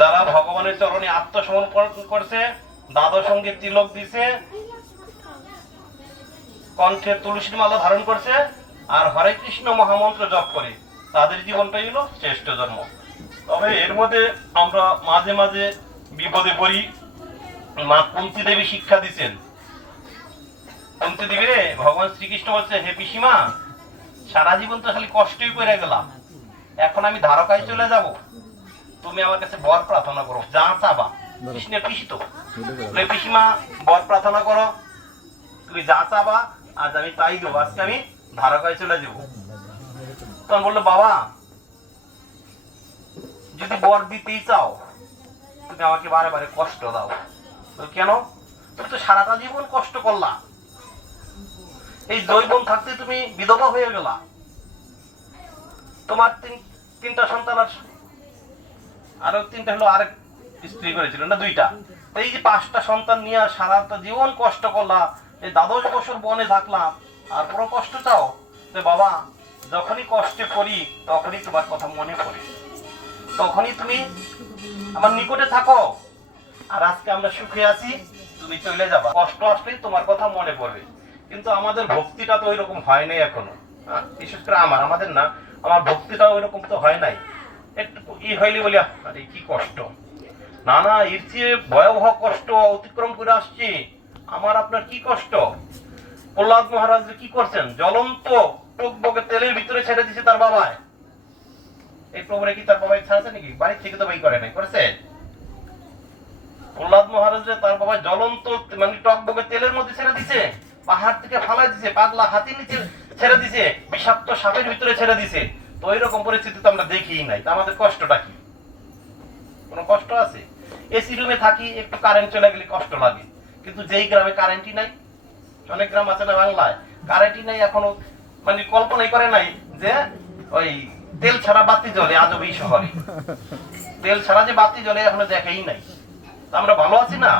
যারা ভগবানের চরণে আত্মসমর্পণ করছে, দ্বাদশ সঙ্গে তিলক দিছে, কণ্ঠে তুলসীর মালা ধারণ করছে, আর হরে কৃষ্ণ মহামন্ত্র জপ করে, তাদের জীবনটাই হলো শ্রেষ্ঠ জন্ম। তবে এর মধ্যে আমরা মাঝে মাঝে বিপদে পড়ি। মা কুন্তি দেবী শিক্ষা দিচ্ছেন কুন্তি দেবী রে, ভগবান শ্রীকৃষ্ণ বলছে, হে পিসিমা, সারা জীবন তো খালি কষ্টই করে গেলাম। এখন আমি ধারকায় চলে যাব। তুমি আমার কাছে বর প্রার্থনা করো যা চাবা। কৃষ্ণের পিসি তো। পিসিমা বর প্রার্থনা করো। তুমি যা চাবা আজ আমি তাই দেবো আজকে আমি ধারকায় চলে যাব। তখন বলল বাবা যদি বর দিতেই চাও তুমি আমাকে বারে বারে কষ্ট দাও। কেন? তুমি তো সারাটা জীবন কষ্ট করলা। এই জৈবন থাকতে তুমি বিধবা হয়ে গেলা। তোমার তিন তিনটা সন্তান আর আরও তিনটা হলো আরেক স্ত্রী করেছিল, না দুইটা? এই যে পাঁচটা সন্তান নিয়ে সারাটা জীবন কষ্ট করলা, এই দ্বাদশ বছর বনে থাকলাম, আর পুরো কষ্ট চাও? যে বাবা, যখনই কষ্টে পড়ি, তখনই তোমার কথা মনে পড়ে। তখনই তুমি আমার নিকটে থাকো, আর আজকে আমরা সুখে আছি, তুমি চলে যাবা। কষ্ট আসলেই তোমার কথা মনে পড়বে। কিন্তু আমাদের ভক্তিটা তো ওইরকম হয় নাই এখনও? বিশেষ করে আমার, আমাদের না, আমার ভক্তিটা ওইরকম তো হয় নাই। একটু ই হইলে বলি, আরে কি কষ্ট। না না ভয়াবহ কষ্ট অতিক্রম করে আসছি। আমার আপনার কি কষ্ট? প্রহ্লাদ মহারাজ কি করছেন? জ্বলন্ত টুকবকে তেলের ভিতরে ছেড়ে দিছে তার বাবায় এই প্রভুরে কি তার বাবাই ছাড়ছে নাকি? বাড়ি থেকে তো বাই করে নাই, করেছে? প্রহ্লাদ মহারাজ তার বাবা জ্বলন্ত মানে টকবকে তেলের মধ্যে ছেড়ে দিছে, পাহাড় থেকে ফালাই দিছে, পাগলা হাতি নিচে ছেড়ে দিছে, বিষাক্ত সাপের ভিতরে ছেড়ে দিছে। তো এরকম পরিস্থিতি তো আমরা দেখিই নাই। তা আমাদের কষ্টটা কি? কোনো কষ্ট আছে? এসি রুমে থাকি, একটু কারেন্ট চলে গেলে কষ্ট লাগে। কিন্তু যেই গ্রামে কারেন্টই নাই, অনেক গ্রাম আছে না বাংলায় কারেন্টই নাই এখনও মানে কল্পনাই করে নাই যে ওই তেল ছাড়া বাতি জ্বলে আজব এই শহরে। তেল ছাড়া যে বাতি জ্বলে এখনও দেখেই নাই। আমরা ভালো আছি না?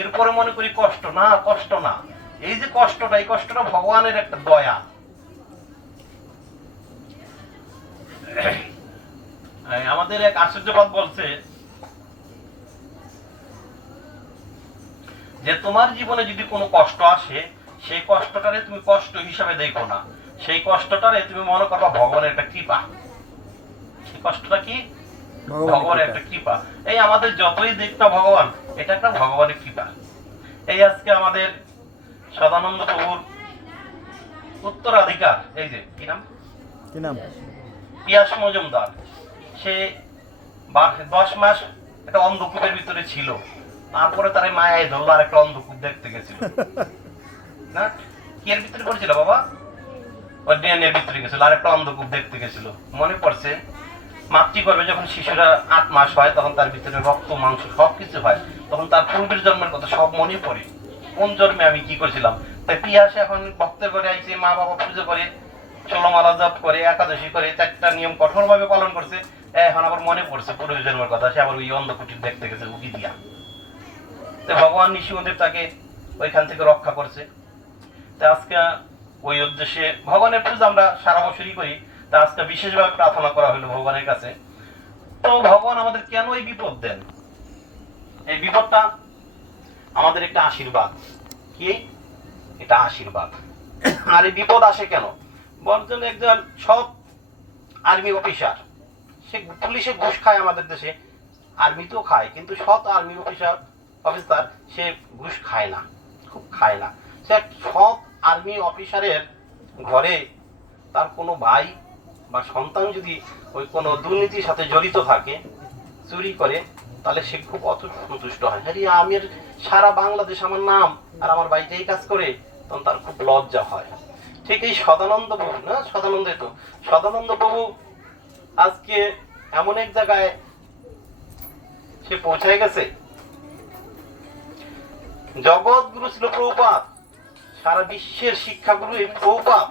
এরপরে মনে করি কষ্ট না কষ্ট না। এই যে কষ্টটা, এই কষ্টটা ভগবানের একটা দয়া এই আমাদের এক আশ্চর্যবাদ বলছে যে তোমার জীবনে যদি কোনো কষ্ট আসে সেই কষ্টটারে তুমি কষ্ট হিসাবে দেখো না। সেই কষ্টটারে তুমি মনে করবা ভগবানের একটা কৃপা। সেই কষ্টটা কি? ভগবানের একটা কৃপা। এই আমাদের যতই দিক না ভগবান এটা একটা ভগবানের কৃপা। এই আজকে আমাদের সদানন্দ প্রভুর উত্তরাধিকার। এই যে কি নাম? কি নাম? পিয়াস মজুমদার। সে দশ মাস একটা অন্ধকূপের ভিতরে ছিল। তারপরে তার মায়ায় ধরলো আর একটা অন্ধকূপ দেখতে গেছিল। না? কি এর ভিতরে পড়ছিল বাবা? ড্রেনের ভিতরে গেছিল আর একটা অন্ধকূপ দেখতে গেছিল। মনে পড়ছে মাতৃ করবে যখন শিশুরা আট মাস হয় তখন তার ভিতরে রক্ত মাংস সব কিছু হয়। তখন তার পূর্বের জন্মের কথা সব মনে পড়ে। কোন জন্মে আমি কি করছিলাম? তাই পিয়াস এখন ভক্তের ঘরে আইছে মা বাবা পুজো করে ষোলমালা জপ করে, একাদশী করে, চারটা নিয়ম কঠোরভাবে পালন করছে। এখন আবার মনে পড়ছে জন্মের কথা, সে আবার ওই অন্ধকুটির দেখতে গেছে উকি দিয়া? তো ভগবান নিশিমন্দির তাকে ওইখান থেকে রক্ষা করছে। তা আজকে ওই উদ্দেশ্যে ভগবানের পুজো আমরা সারা বছরই করি। তা আজকে বিশেষভাবে প্রার্থনা করা হলো ভগবানের কাছে। তো ভগবান আমাদের কেন এই বিপদ দেন? এই বিপদটা আমাদের একটা আশীর্বাদ। কি? এটা আশীর্বাদ। আর এই বিপদ আসে কেন? বলছেন একজন সৎ আর্মি অফিসার। সে পুলিশে ঘুষ খায় আমাদের দেশে। আর্মি তো খায়, কিন্তু সৎ আর্মি অফিসার অফিসার, সে ঘুষ খায় না, খুব খায় না। সে সৎ আর্মি অফিসারের ঘরে তার কোনো ভাই বা সন্তান যদি ওই কোনো দুর্নীতির সাথে জড়িত থাকে, চুরি করে, তাহলে সে খুব অসন্তুষ্ট হয়। আরে, আমের সারা বাংলাদেশ আমার নাম, আর আমার বাড়িতে এই কাজ করে, তখন তার খুব লজ্জা হয়। ঠিক এই সদানন্দ প্রভু, না? সদানন্দ তো। সদানন্দ প্রভু আজকে এমন এক জায়গায় সে পৌঁছায় গেছে। জগৎগুরু ছিল প্রভুপাত। সারা বিশ্বের শিক্ষাগুরু এই প্রভুপাত।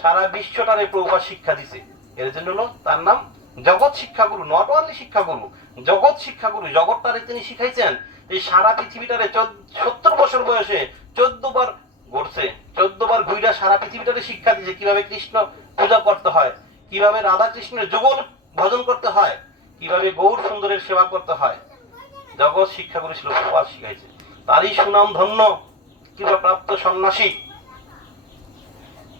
সারা বিশ্বটারে প্রভুপাত শিক্ষা দিছে। এর জন্য হলো তার নাম জগৎ শিক্ষাগুরু নট অনলি শিক্ষাগুরু, জগৎ শিক্ষাগুরু, জগৎটারে তিনি শিখাইছেন। এই সারা পৃথিবীটারে সত্তর বছর বয়সে চোদ্দ বার ঘুরছে চোদ্দ বার ঘুইরা সারা পৃথিবীটারে শিক্ষা দিয়েছে কীভাবে কৃষ্ণ পূজা করতে হয়, কীভাবে রাধা কৃষ্ণের যুগল ভজন করতে হয়, কীভাবে গৌর সুন্দরের সেবা করতে হয়। জগৎ শিক্ষা করেছিল প্রবাদ শিখাইছে। তারই সুনাম ধন্য কিংবা প্রাপ্ত সন্ন্যাসী।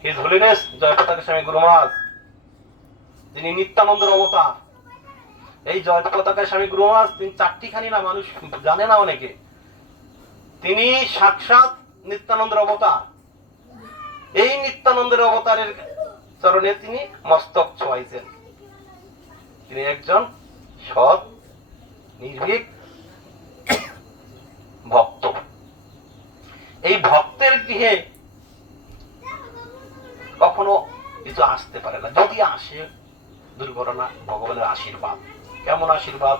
হিজ হোলিনেস জয়পতাকা স্বামী গুরু মহারাজ তিনি নিত্যানন্দের অবতার। এই জয়পতাকা স্বামী গুরু মহারাজ তিনি চারটিখানি না, মানুষ জানে না অনেকে। তিনি সাক্ষাৎ নিত্যানন্দের অবতার। এই নিত্যানন্দের অবতারের চরণে তিনি মস্তক ছোঁয়াইছেন। তিনি একজন সৎ, নির্ভীক ভক্ত। এই ভক্তের গৃহে কখনো কিছু আসতে পারে না। যদি আসে, দুর্ঘটনা, ভগবানের আশীর্বাদ। কেমন আশীর্বাদ?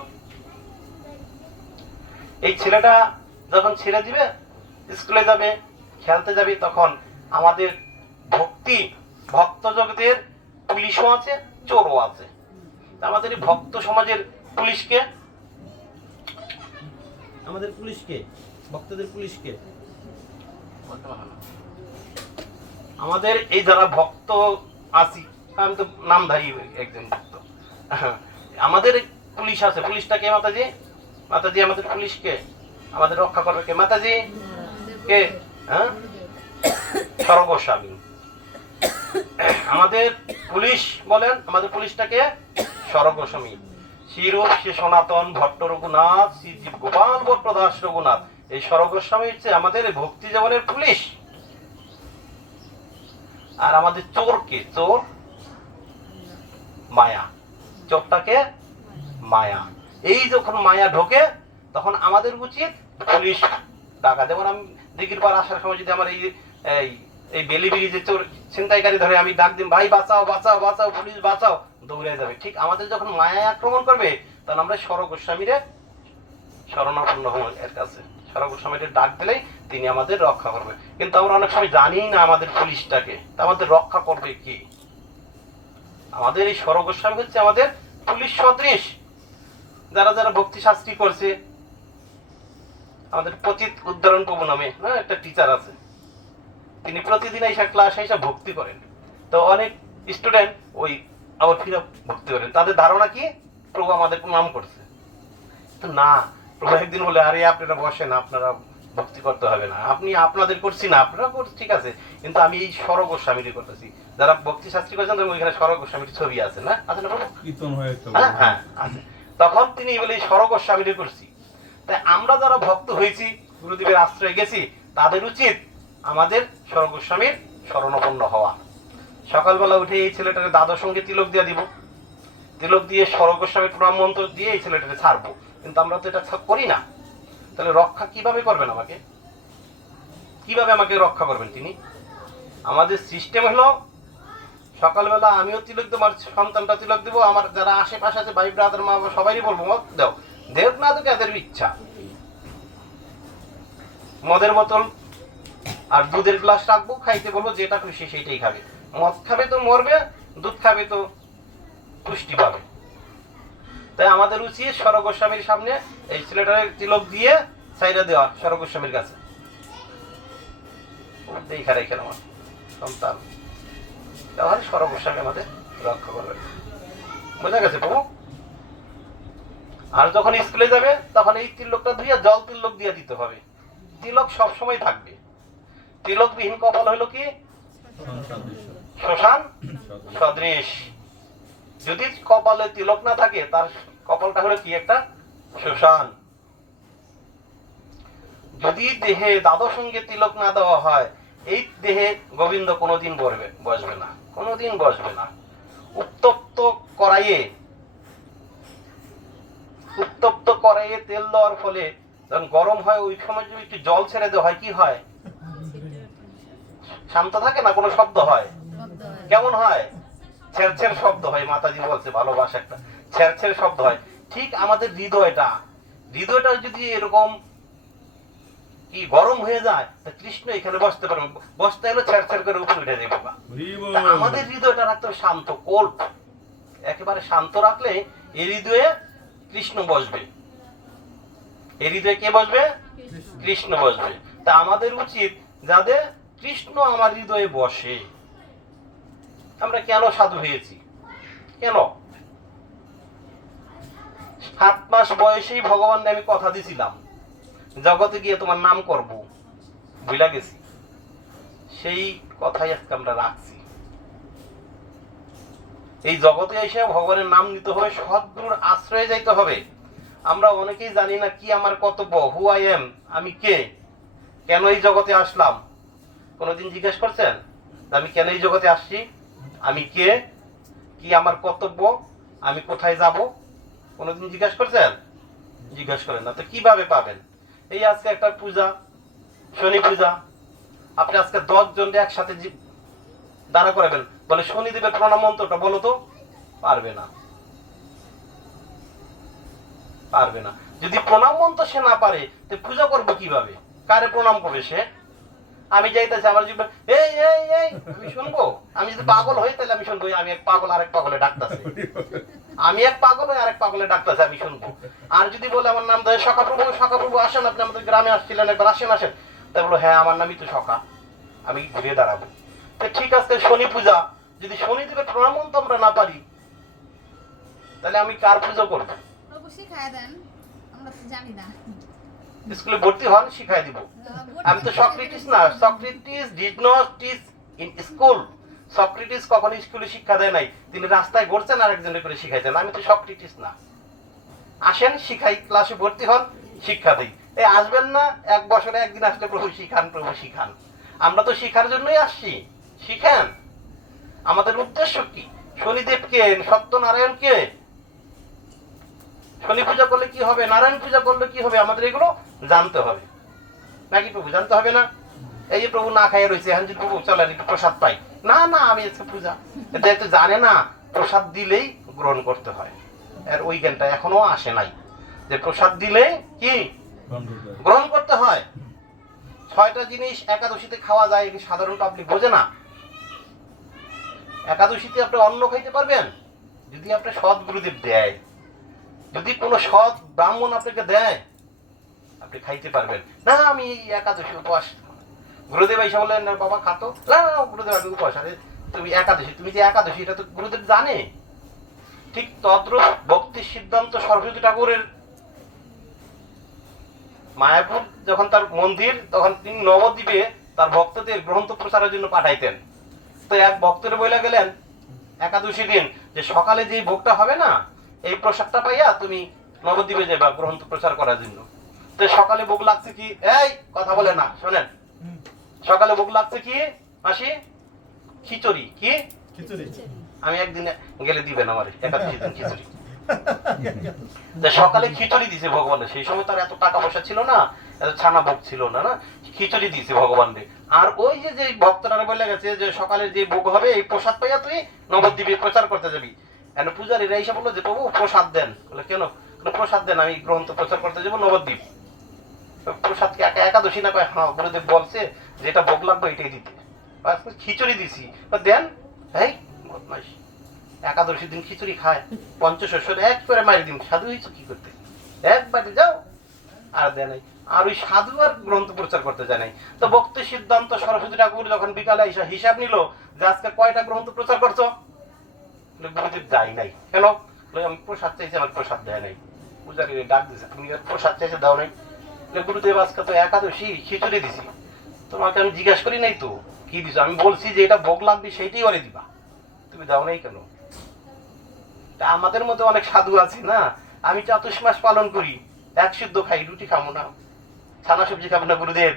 এই ছেলেটা যখন ছেড়ে দিবে স্কুলে যাবে খেলতে যাবে তখন আমাদের ভক্তি ভক্ত জগতের পুলিশও আছে চোরও আছে। আমাদের এই ভক্ত সমাজের পুলিশকে আমাদের পুলিশকে ভক্তদের পুলিশকে আমাদের এই যারা ভক্ত আছি আমি তো নামধারী একজন ভক্ত। আমাদের পুলিশ আছে পুলিশটা কে মাতাজি? মাতাজি আমাদের পুলিশকে আমাদের রক্ষা করবে কে? মাতাজি? কে? হ্যাঁ? সর্বস্বামী। আমাদের পুলিশ বলেন, আমাদের পুলিশটাকে সর্বস্বামী। সনাতন ভট্ট রঘুনাথ গোপাল ভট্ট রঘুনাথ। এই সর্বস্বামী হচ্ছে আমাদের ভক্তি জীবনের পুলিশ। আর আমাদের চোরকে চোর? মায়া। চোরটাকে মায়া। এই যখন মায়া ঢোকে, তখন আমাদের উচিত পুলিশ ডাকা যেমন আমি দিঘির পার আসার সময় যদি আমার এই এই এই বেলি ব্রিজে চোর ছিনতাইকারী ধরে, আমি ডাক দিন ভাই, বাঁচাও বাঁচাও বাঁচাও, পুলিশ, বাঁচাও দৌড়ে যাবে। ঠিক আমাদের যখন মায়ায় আক্রমণ করবে, তখন আমরা সর গোস্বামীরে শরণাপন্ন হব এর কাছে। সর গোস্বামীরে ডাক দিলেই তিনি আমাদের রক্ষা করবে। কিন্তু আমরা অনেক সময় জানি না আমাদের পুলিশটাকে। তা আমাদের রক্ষা করবে কি? আমাদের এই সর গোস্বামী হচ্ছে আমাদের পুলিশ সদৃশ। যারা যারা ভক্তি শাস্ত্রী করছে আমাদের পতিত উদ্ধারণ প্রভু নামে হ্যাঁ একটা টিচার আছে। তিনি প্রতিদিন এইসব ক্লাসে এসে ভক্তি করেন। তো অনেক স্টুডেন্ট ওই আবার ফিরে ভক্তি করেন। তাদের ধারণা কি? প্রভু আমাদের নাম করছে। তো না প্রভু একদিন বলে আরে আপনারা বসেন আপনারা ভক্তি করতে হবে না। আপনি আপনাদের করছি না আপনারা করছি ঠিক আছে। কিন্তু আমি এই সরগ গোস্বামীর করতেছি। যারা ভক্তি শাস্ত্রী করছেন তখন ওইখানে সরগ গোস্বামীর ছবি আছে না? আছে না প্রভু? হ্যাঁ হ্যাঁ তখন তিনি বলে সরগ গোস্বামীর করছি। তাই আমরা যারা ভক্ত হয়েছি, গুরুদেবের আশ্রয়ে গেছি, তাদের উচিত আমাদের সরগ গোস্বামীর শরণাপন্ন হওয়া। সকালবেলা উঠে এই ছেলেটাকে দাদার সঙ্গে তিলক দিয়ে দিব। তিলক দিয়ে সরগ গোস্বামীর প্রণাম মন্ত্র দিয়ে এই ছেলেটাকে ছাড়বো। কিন্তু আমরা তো এটা করি না। তাহলে রক্ষা কীভাবে করবেন আমাকে? কীভাবে আমাকে রক্ষা করবেন তিনি? আমাদের সিস্টেম হলো, সকালবেলা আমিও তিলক দেবো, আমার সন্তানটা তিলক দেবো, আমার যারা আশেপাশে আছে, ভাই, ব্রাদার, মা সবাই বলব দাও। দেব না তোকে এদের ইচ্ছা। মদের বোতল আর দুধের গ্লাস রাখব, খাইতে বলব, যেটা খুশি সেইটাই খাবে। মদ খাবে তো মরবে, দুধ খাবে তো পুষ্টি পাবে। তাই আমাদের উচিত সরগোস্বামীর সামনে এই ছেলেটার তিলক দিয়ে সাইরা দেওয়া সরগোস্বামীর কাছে। দেখা রেখে আমার সন্তান। তাহলে সর্বস্বামী আমাদের রক্ষা করবে বোঝা গেছে প্রভু আর যখন স্কুলে যাবে, তখন এই তিলকটা দিয়ে জল তিলক দিয়ে দিতে হবে। তিলক সব সময় থাকবে। তিলকবিহীন কপাল হলো কি? শ্মশান সদৃশ। যদি কপালে তিলক না থাকে, তার কপালটা হলো কি একটা? শ্মশান। যদি দেহে দাদর সঙ্গে তিলক না দেওয়া হয়, এই দেহে গোবিন্দ কোনোদিন বসবে বসবে না। কোনোদিন বসবে না। উত্তপ্ত কড়াইয়ে উত্তপ্ত কড়াইয়ে তেল দেওয়ার ফলে। যখন গরম হয় ওই সময় যদি একটু জল ছেড়ে দেওয়া হয় কি হয়? শান্ত থাকে না? কোনো শব্দ হয়? কেমন হয়? ছেড়ছের শব্দ হয় মাতাজি বলছে ভালোবাসা একটা। ছেড়ছের শব্দ হয়। ঠিক আমাদের হৃদয়টা হৃদয়টা যদি এরকম কি গরম হয়ে যায় তা কৃষ্ণ এখানে বসতে পারবে বসতে হলে ছেড় ছেড় করে উপরে উঠে যাবে তা আমাদের হৃদয়টা রাখতে শান্ত কোল্ড। একেবারে শান্ত রাখলে এই হৃদয়ে কৃষ্ণ বসবে। এই হৃদয়ে কে বসবে? কৃষ্ণ। বসবে। তা আমাদের উচিত যাদের কৃষ্ণ আমার হৃদয়ে বসে। আমরা কেন সাধু হয়েছি? কেন? সাত মাস বয়সেই ভগবানকে আমি কথা দিছিলাম। জগতে গিয়ে তোমার নাম করব। বুঝলা গেছি। সেই কথাই আজকে আমরা রাখছি। এই জগতে এসে ভগবানের নাম নিতে হবে সদ্গুরুর আশ্রয়ে যাইতে হবে। আমরা অনেকেই জানি না কি আমার কর্তব্য হু আই এম আমি কে? কেন এই জগতে আসলাম? কোনোদিন জিজ্ঞেস করছেন? আমি কেন এই জগতে আসছি? আমি কে? কি আমার কর্তব্য? আমি কোথায় যাব? কোনোদিন জিজ্ঞেস করছেন? জিজ্ঞেস করেন না। তো কীভাবে পাবেন? এই আজকে একটা পূজা, শনি পূজা। আপনি আজকে দশ জনকে একসাথে দাঁড়া করাবেন বলে শনিদেবের প্রণাম মন্ত্রটা বলো তো? পারবে না। পারবে না। যদি প্রণাম মন্ত্র সে না পারে, তো পূজা করবে কীভাবে? কারে প্রণাম করবে সে? আমি যাইতেছি, আমার জীবন এই এই এই, আমি শুনব? আমি যদি পাগল হই, তাহলে আমি শুনব আমি এক পাগল আরেক পাগলে ডাকতেছি। আমি এক পাগল হই, আরেক পাগলে ডাকতেছে, আমি শুনব। আর যদি বলে, আমার নাম দেয় সখা প্রভু সখা প্রভু আসেন আপনি, আমাদের গ্রামে আসছিলেন, একবার আসেন আসেন। তাই বলো হ্যাঁ আমার নামই তো সকা আমি ঘুরে দাঁড়াবো। ঠিক আছে শনি পূজা। যদি শনি দেবে প্রণাম মন্ত্র আমরা না পারি তাহলে আমি কার পুজো করব? প্রভু শিখায় দেন আমরা তো জানি না। স্কুলে ভর্তি হন শিখাই দিব। আমি তো সক্রেটিস না। Socrates did not teach in school Socrates কখনো স্কুলে শিক্ষা দেয় নাই। তিনি রাস্তায় ঘুরছেন আর একজনের করে শিখাইতেন আমি তো সক্রেটিস না। আসেন শিখাই ক্লাসে ভর্তি হন শিক্ষা দিই। এই আসবেন না এক বছরে একদিন আসলে প্রভু শিখান প্রভু শিখান। আমরা তো শিখার জন্যই আসছি। শিখেন। আমাদের উদ্দেশ্য কি? শনিদেব কে সত্যনারায়ণ কে শনি পূজা করলে কি হবে? নারায়ণ পূজা করলে কি হবে? আমাদের এগুলো জানতে হবে। নাকি প্রভু জানতে হবে না? এই যে প্রভু না খাইয়ে রয়েছে যদি প্রভু চলেন একটু প্রসাদ পাই। না না, আমি আজকে পূজা। এটা তো জানে না, প্রসাদ দিলেই গ্রহণ করতে হয়। এর ওই জ্ঞানটা এখনও আসে নাই। যে প্রসাদ দিলে কি? গ্রহণ করতে হয়। ছয়টা জিনিস একাদশীতে খাওয়া যায় সাধারণ পাবলিক বোঝে না। একাদশীতে আপনি অন্ন খাইতে পারবেন? যদি আপনি সৎ গুরুদেব দেয়। যদি কোনো সৎ ব্রাহ্মণ আপনাকে দেয় আপনি খাইতে পারবেন। না আমি এই একাদশী উপবাস গুরুদেব এসে বললেন বাবা খাতো। না না, গুরুদেব আমি উপবাস আরে তুমি একাদশী তুমি যে একাদশী এটা তো গুরুদেব জানে। ঠিক তদ্রুপ ভক্তির সিদ্ধান্ত সরস্বতী ঠাকুরের মায়াপুর যখন তার মন্দির তখন তিনি নবদ্বীপে তার ভক্তদের গ্রন্থ প্রচারের জন্য পাঠাইতেন। তো এক ভক্তের বইলা গেলেন একাদশী দিন যে সকালে যে ভোগটা হবে না এই প্রসাদটা পাইয়া তুমি নবদ্বীপে যাবা গ্রন্থ প্রচার করার জন্য। তো সকালে ভোগ লাগছে কি? এই কথা বলে না শোনেন। সকালে ভোগ লাগছে কি মাসি? খিচুড়ি কি? আমি একদিন গেলে দিবেন আমার একাদশী দিন খিচুড়ি। সকালে খিচুড়ি দিছে ভগবানের সেই সময় তার এত টাকা পয়সা ছিল না ছানা ভোগ ছিল না না? খিচুড়ি দিছে ভগবানকে। আর ওই যে যে ভক্তরা বলে গেছে যে সকালে যে ভোগ হবে, এই প্রসাদ পাইয়া তুই নবদ্বীপে প্রচার করতে যাবি। এখন পূজারীরা এসে বলল যে, প্রভু, প্রসাদ দেন। বলে, কেন? প্রসাদ দেন, আমি গ্রন্থ প্রচার করতে যাব নবদ্বীপ। তো প্রসাদ কি একা একাদশী না কয়? হ্যাঁ গুরুদেব বলছে যে, এটা ভোগ লাগবে, এটাই দিতে। খিচুড়ি দিছি। দেন? এই, বদমাইশ। একাদশী দিন খিচুড়ি খায়। পঞ্চশস্য এক করে মারি দিন। সাধু হয়েছে কি করতে? একবারে যাও, আর দেয় আর ওই সাধু আর গ্রন্থ প্রচার করতে যায় তো ভক্তি সিদ্ধান্ত সরস্বতী ঠাকুর যখন বিকালে হিসাব নিল যে আজকে কয়টা গ্রন্থ প্রচার করছ? নাই। কেন? আমি প্রসাদ চাইছি, আমার প্রসাদ দেয় নাই। পূজারি ডাক দিছে, তুমি প্রসাদ চাইছে দাও নাই? গুরুদেব, আজকে তো একাদশী, খিচুড়ি দিছি। তোমাকে আমি জিজ্ঞাসা করি নাই তো, কি দিছো? আমি বলছি যে এটা ভোগ লাগবে, সেইটাই ওরে দিবা। তুমি দাও নাই কেন? আমাদের মধ্যে অনেক সাধু আছে না? আমি চাতুষ মাস পালন করি, এক সিদ্ধ খাই, রুটি খাব না। ছানা সবজি খাব না গুরুদেব?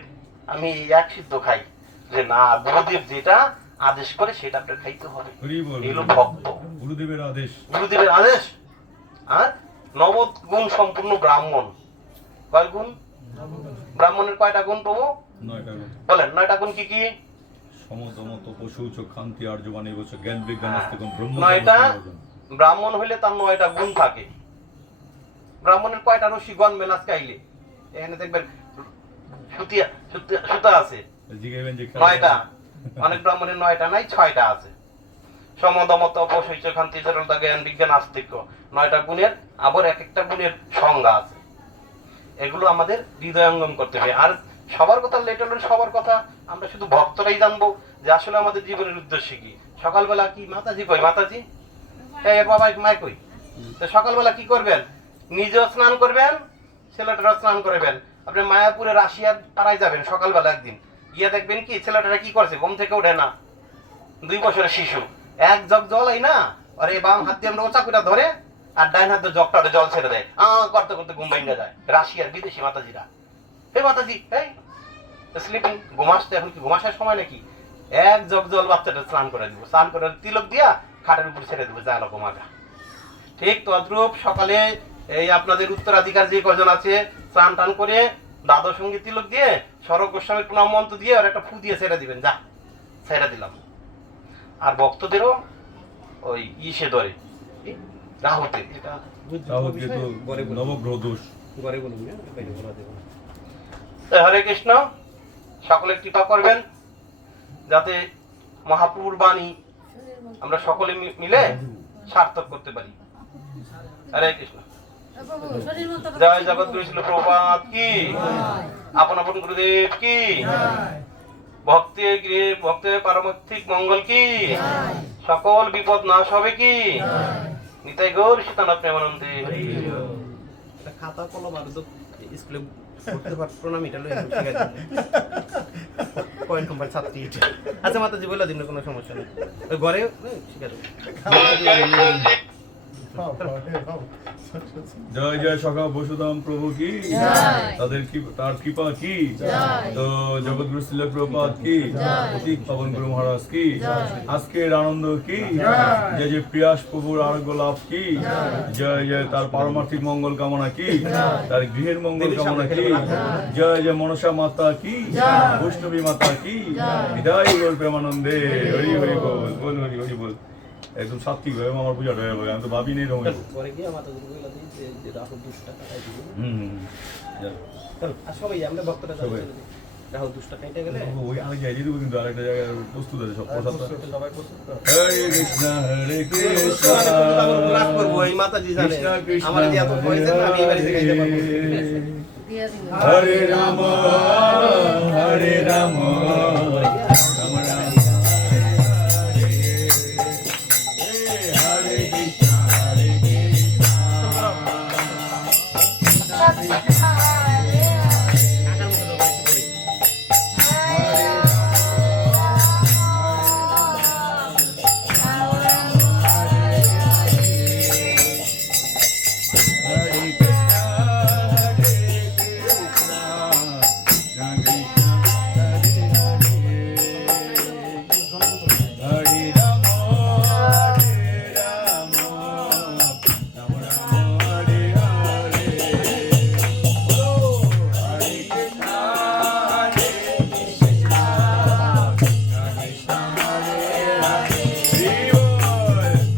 আমি এক সিদ্ধ খাই। যে না গুরুদেব যেটা আদেশ করে সেটা আপনার খাইতে হবে। এগুলো ভক্ত। গুরুদেবের আদেশ। গুরুদেবের আদেশ? আর নবদ গুণ সম্পূর্ণ ব্রাহ্মণ। কয় গুণ? ব্রাহ্মণের কয়টা গুণ প্রভু? বলেন নয়টা গুণ কি কি? সমতম তপস্য খান্তি আর্যবাণী উচ্চ জ্ঞান বিজ্ঞান আস্তিকম ব্রহ্ম নয়টা ব্রাহ্মণ হইলে তার নয়টা গুণ থাকে। ব্রাহ্মণের কয়টা রশি গন মেলাস কাইলে এখানে দেখবেন সুতা আছে। অনেক ব্রাহ্মণের নয়টা নাই, ছয়টা আছে। সমদমত অপসৈচ খান্তি জ্ঞান বিজ্ঞান আস্তিক্য। নয়টা গুণের, আবার এক একটা গুণের সংজ্ঞা আছে। এগুলো আমাদের হৃদয়ঙ্গম করতে হবে। আর সবার কথা লেটার সবার কথা আমরা শুধু ভক্তরাই জানব যে আসলে আমাদের জীবনের উদ্দেশ্য কি। সকালবেলা কি মাতাজি কই, মাতাজি? এই বাবা মায় কই? তো সকালবেলা কি করবেন? নিজেও স্নান করবেন, ছেলেটারও স্নান করবেন। আপনি মায়াপুরে রাশিয়ার পাড়ায় যাবেন সকালবেলা একদিন। গিয়ে দেখবেন কি, ছেলেটারা কি করছে? ঘুম থেকে ওঠে না। দুই বছরের শিশু। এক জগ জল এই না। আর এই বাম হাত দিয়ে আমরা ওচা ধরে আর ডাইন হাত জগটা জল ছেড়ে দেয়। আ, করতে করতে ঘুম ভেঙে যায়। রাশিয়ার বিদেশি মাতাজিরা। হে মাতাজি, এই স্লিপিং ঘুমাসতে এখন কি? ঘুমাসার সময় নাকি? এক জগ জল বাচ্চাটা স্নান করে দিব। স্নান করে তিলক দিয়া খাটের উপর ছেড়ে দেবো, যা ঘুমাগা ঠিক তদ্রূপ সকালে এই আপনাদের উত্তরাধিকার যে কজন আছে স্নান টান করে দ্বাদশ সংগীত তিলক দিয়ে সড়ক গোস্বামীর প্রণাম মন্ত্র দিয়ে আর একটা ফু দিয়ে ছেড়ে দিবেন যা ছেড়ে দিলাম। আর ভক্তদেরও ওই ইসে ধরে? রাহুতে। এটা নবগ্রহ দোষ হরে কৃষ্ণ সকলে কৃপা করবেন যাতে মহাপ্রভুর বাণী আমরা সকলে মিলে সার্থক করতে পারি। হরে কৃষ্ণ। জয় জগৎ ছিল প্রভাত কি? আপন আপন গুরুদেব কি? ভক্তি গৃহে ভক্তের পারমার্থিক মঙ্গল কি? সকল বিপদ নাশ হবে কি? নিতাই গৌর সীতানাথ প্রেমানন্দে। খাতা কলম আর তো স্কুলে পড়তে পার প্রণাম এটা লয়ে ঠিক আছে। পয়েন্ট নাম্বার ছাত্রী আচ্ছা মাতাজি বলে দিন কোনো সমস্যা নেই। ওই ঘরে হ্যাঁ, ঠিক আছে। জয় জয় সখা প্রভু কি? তাদের কি তার কৃপা কি? তো জগৎগুরু শিল প্রপাত কি? পাবন গুরু মহারাজ কি? আজকের আনন্দ কি? জয়। জয়। প্রিয়াস প্রভুর আরোগ্য লাভ কি? জয়। জয় তার পারমার্থিক মঙ্গল কামনা কি? তার গৃহের মঙ্গল কামনা কি? জয় জয় মনসা মাতা কি? বৈষ্ণবী মাতা কি? বিদায় গৌর প্রেমানন্দে। হরি হরি বল বল হরি হরি বল। একদম সাত্বিক হয়ে আমার পূজাটা হয়ে গেল আমি তো ভাবিনি এরকম হইবো। ঘরে গিয়ে যে রাহুল দুষ্ট টাকা খাই দিবি হুম হুম, হুম। যাক। চল আর সবাই আমরা ভক্তরা সবাই। রাহুল দুষ্ট খাইতে গেলে। ওই আরেক জায়গায় দেবো কিন্তু আরেকটা জায়গায় প্রস্তুত আছে সব প্রসাদ। সবাই প্রস্তুত হরে কৃষ্ণ হরে কৃষ্ণ। রাগ করব এই মাতাজি জানে। কৃষ্ণ কৃষ্ণ আমার যে এত পয়সা আমি এবারে খাইতে পারব। হরে রাম হরে রাম।